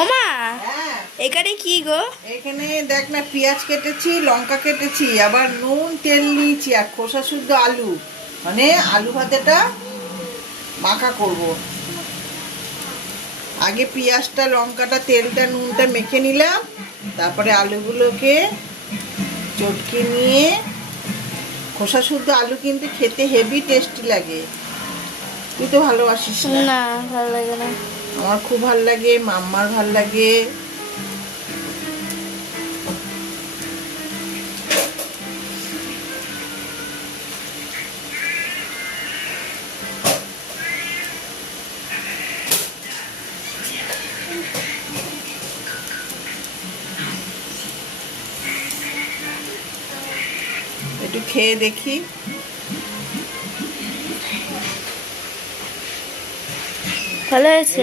ওমা হ্যাঁ। এখানে কি গো? এখানে দেখ না পেঁয়াজ কেটেছি লঙ্কা কেটেছি আবার নুন তেল নিয়েছি আর খোসা শুদ্ধ আলু। মানে আলু ভাতেটা মাখা করব। আগে পেঁয়াজটা লঙ্কাটা তেলটা নুনটা মেখে নিলাম তারপরে আলুগুলোকে চটকে নিয়ে খোসা শুদ্ধ আলু কিন্তু খেতে হেভি টেস্টি লাগে। তুই তো ভালোবাসিস না। না ভালো লাগে না। আমার খুব ভালো লাগে মাম্মার ভালো লাগে। একটু খেয়ে দেখি। ভালো হয়েছে।